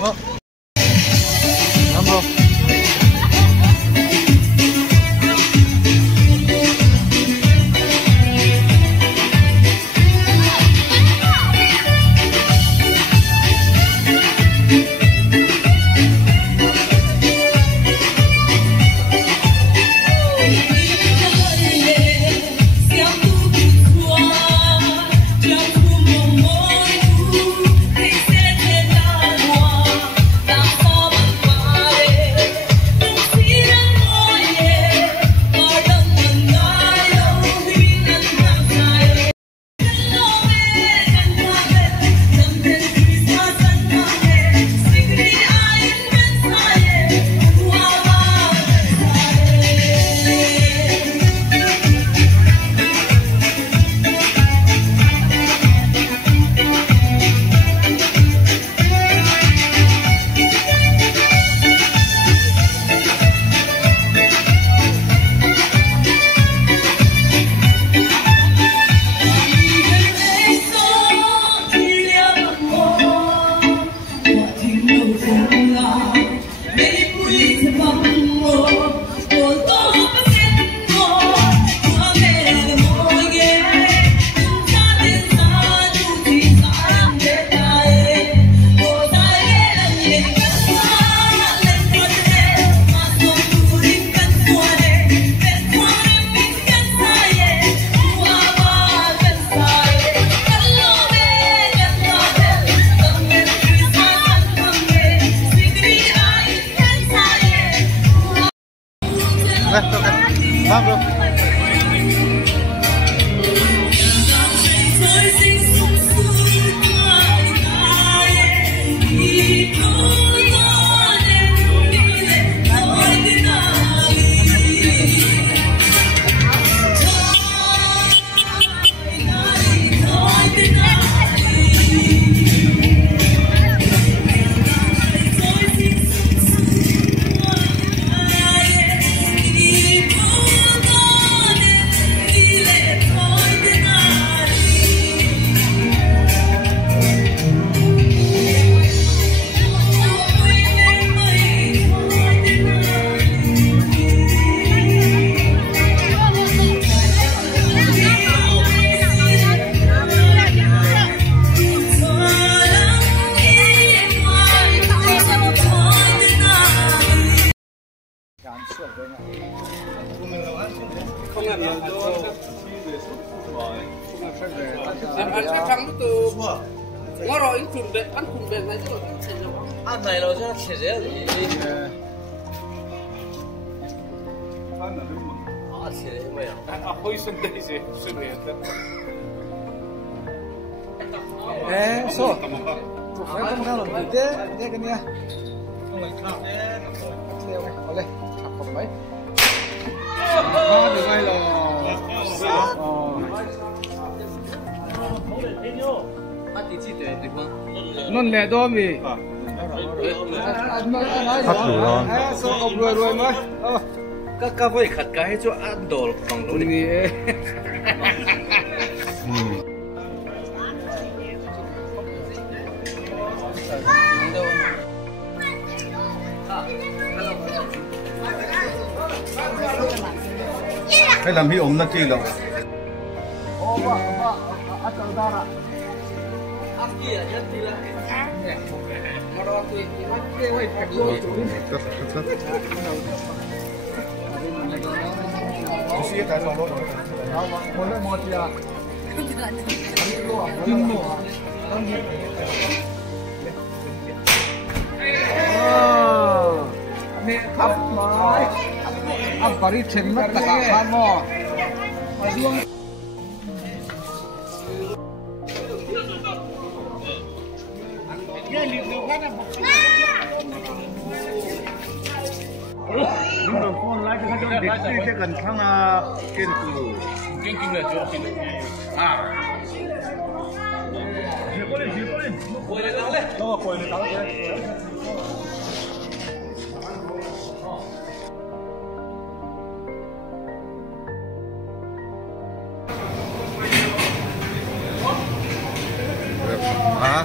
어? 한번. Vamos. Không làm được đâu. Ăn cái thằng từ ngõ rồi ăn cùng bề này chứ ăn này rồi chứ chỉ dễ gì. À chỉ dễ vậy à? À hơi xuân đây gì xuân này 에, 소. phải không sao rồi thế cái nha. Không phải khảo thế. Ở đây, chặt không mấy. được ngay là. Non lẹ đó mi. Phát đủ rồi. Số ông rồi mới. Các voi khát cái cho ăn đồ bằng đồ đi. Hay làm hi ốm nó chi rồi. Bari chenna taka khamo Nhưng mà phone lại cho nó địch cái gần thằng kiên cường là chỗ kiên à quay lên tao lên đâu quay lên tao lên à